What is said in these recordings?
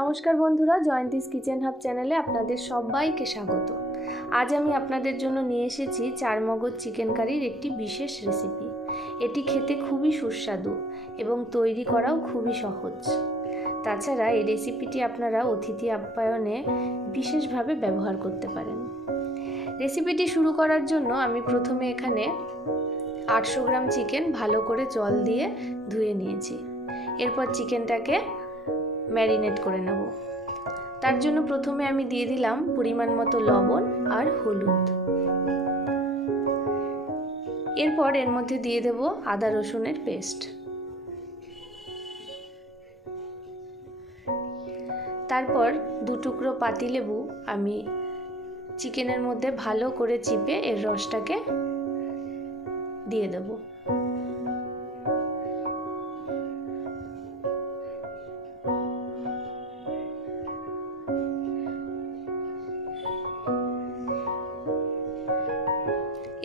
নমস্কার বন্ধুরা, জয়ন্তীস kitchen hub চ্যানেলে আপনাদের সবাইকে স্বাগত। আজ আমি আপনাদের জন্য নিয়ে এসেছি চারমগজ চিকেন কারির একটি বিশেষ রেসিপি। এটি খেতে খুবই সুস্বাদু এবং তৈরি করাও খুবই সহজ। তাছাড়া এই রেসিপিটি আপনারা অতিথি আপ্যায়নে বিশেষভাবে ব্যবহার করতে পারেন। রেসিপিটি শুরু করার জন্য আমি প্রথমে এখানে 800 গ্রাম চিকেন ভালো করে জল দিয়ে ধুয়ে নিয়েছি। এরপর চিকেনটাকে ম্যারিনেট করে নেব। তার জন্য প্রথমে আমি দিয়ে দিলাম পরিমাণ মতো লবণ আর হলুদ। এরপর এর মধ্যে দিয়ে দেব আদা রসুনের পেস্ট। তারপর 2 টুকরো পাতিলেবু আমি চিকেনের মধ্যে ভালো করে চিপে এর রসটাকে দিয়ে দেব।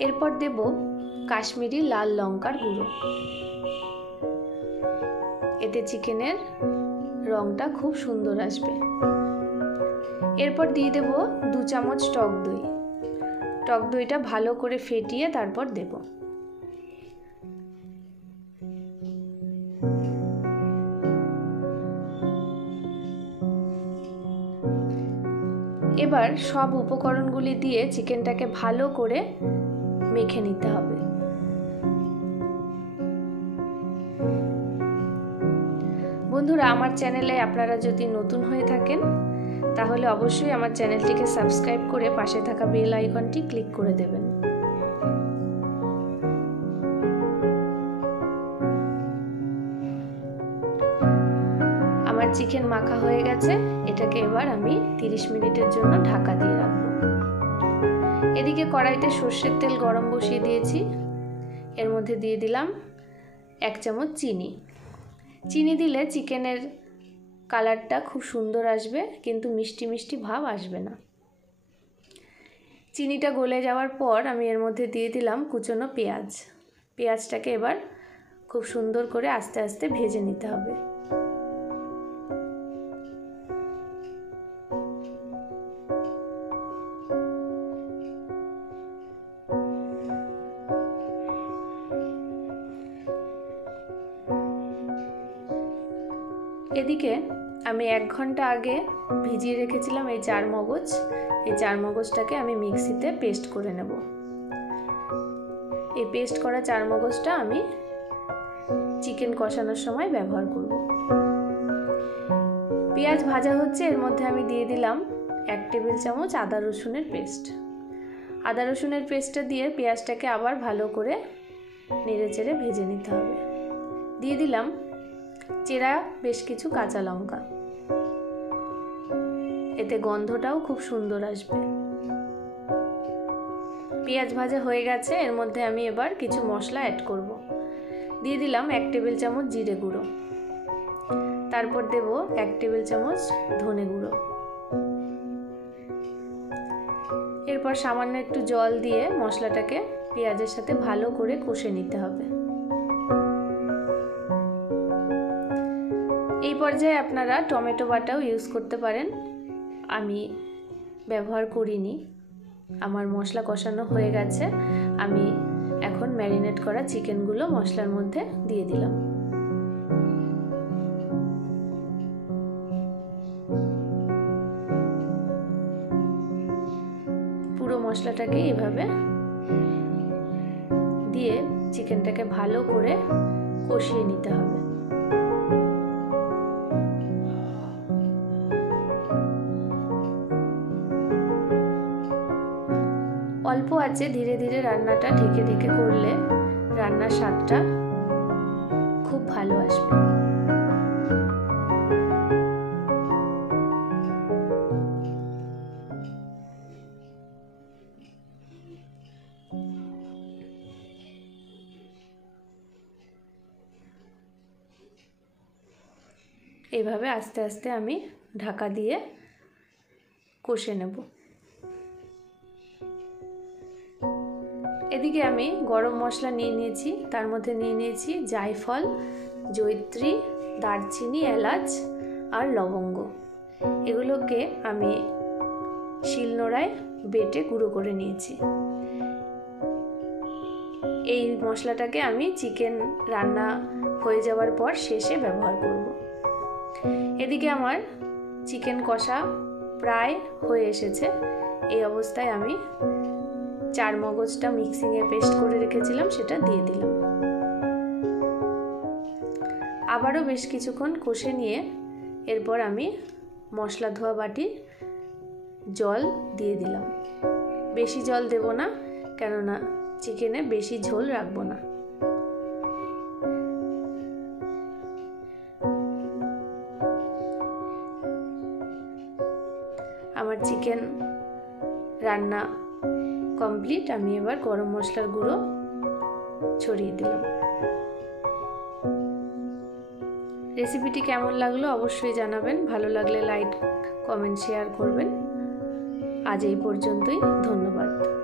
এরপর দেব কাশ্মীরি লাল লঙ্কার গুঁড়ো। এতে চিকেনের রংটা খুব সুন্দর আসবে। এরপর দিয়ে দেব 2 চামচ টক দই। টক দইটা ভালো করে ফেটিয়ে তারপর দেব। এবার সব উপকরণগুলি দিয়ে চিকেনটাকে ভালো করে মেখে নিতে হবে। বন্ধুরা, আমার চ্যানেলে আপনারা যদি নতুন হয়ে থাকেন তাহলে অবশ্যই আমার চ্যানেলটিকে সাবস্ক্রাইব করে পাশে থাকা বেল আইকনটি ক্লিক করে দেবেন। আমার চিকেন মাখা হয়ে গেছে। এটাকে এবার আমি 30 মিনিটের জন্য ঢাকা দিয়ে রাখবো। এদিকে কড়াইতে সর্ষের তেল গরম বসিয়ে দিয়েছি। এর মধ্যে দিয়ে দিলাম 1 চামচ চিনি। চিনি দিলে চিকেনের কালারটা খুব সুন্দর আসবে, কিন্তু মিষ্টি মিষ্টি ভাব আসবে না। চিনিটা গলে যাওয়ার পর আমি এর মধ্যে দিয়ে দিলাম কুচনো পেঁয়াজ। পেঁয়াজটাকে এবার খুব সুন্দর করে আস্তে আস্তে ভেজে নিতে হবে। এদিকে আমি 1 ঘন্টা আগে ভিজিয়ে রেখেছিলাম এই চারমগজ। এই চারমগজটাকে আমি মিক্সিতে পেস্ট করে নেব। এই পেস্ট করা চারমগজটা আমি চিকেন কষানোর সময় ব্যবহার করব। পেঁয়াজ ভাজা হচ্ছে, এর মধ্যে আমি দিয়ে দিলাম 1 টেবিল চামচ আদা রসুনের পেস্ট। আদা রসুনের পেস্টটা দিয়ে পেঁয়াজটাকে আবার ভালো করে নেড়েচেড়ে ভেজে নিতে হবে। দিয়ে দিলাম চেরা বেশ কিছু কাঁচা লঙ্কা। এতে গন্ধটাও খুব সুন্দর আসবে। পেঁয়াজ ভাজা হয়ে গেছে। এর মধ্যে আমি এবার কিছু মশলা অ্যাড করব। দিয়ে দিলাম 1 টেবিল চামচ জিরে গুঁড়ো। তারপর দেব 1 টেবিল চামচ ধনে গুঁড়ো। এরপর সামান্য একটু জল দিয়ে মশলাটাকে পেঁয়াজের সাথে ভালো করে কষে নিতে হবে। এই পর্যায়ে আপনারা টমেটো বাটাও ইউজ করতে পারেন। আমি ব্যবহার করিনি। আমার মশলা কষানো হয়ে গেছে। আমি এখন ম্যারিনেট করা চিকেনগুলো মশলার মধ্যে দিয়ে দিলাম। পুরো মশলাটাকে এভাবে দিয়ে চিকেনটাকে ভালো করে কষিয়ে নিতে হবে। অল্প আঁচে ধীরে ধীরে রান্নাটা ঢেকে ঢেকে করলে রান্নার স্বাদটা খুব ভালো আসবে। এইভাবে আস্তে আস্তে আমি ঢাকা দিয়ে কষে নেব। এদিকে আমি গরম মশলা নিয়ে নিয়েছি। তার মধ্যে নিয়ে নিয়েছি জায়ফল, জয়িত্রী, দারচিনি, এলাচ আর লবঙ্গ। এগুলোকে আমি শিলনোড়ায় বেটে গুঁড়ো করে নিয়েছি। এই মশলাটাকে আমি চিকেন রান্না হয়ে যাওয়ার পর শেষে ব্যবহার করব। এদিকে আমার চিকেন কষা প্রায় হয়ে এসেছে। এই অবস্থায় আমি চার মগজটা মিক্সিংয়ে পেস্ট করে রেখেছিলাম সেটা দিয়ে দিলাম। আবারও বেশ কিছুক্ষণ কষে নিয়ে এরপর আমি মশলা ধোয়া বাটির জল দিয়ে দিলাম। বেশি জল দেব না, কেননা চিকেনে বেশি ঝোল রাখবো না। আমার চিকেন রান্না কমপ্লিট। আমি এবার গরম মশলার গুঁড়ো ছড়িয়ে দিলাম। রেসিপিটি কেমন লাগলো অবশ্যই জানাবেন। ভালো লাগলে লাইক, কমেন্ট, শেয়ার করবেন। আজ এই পর্যন্তই। ধন্যবাদ।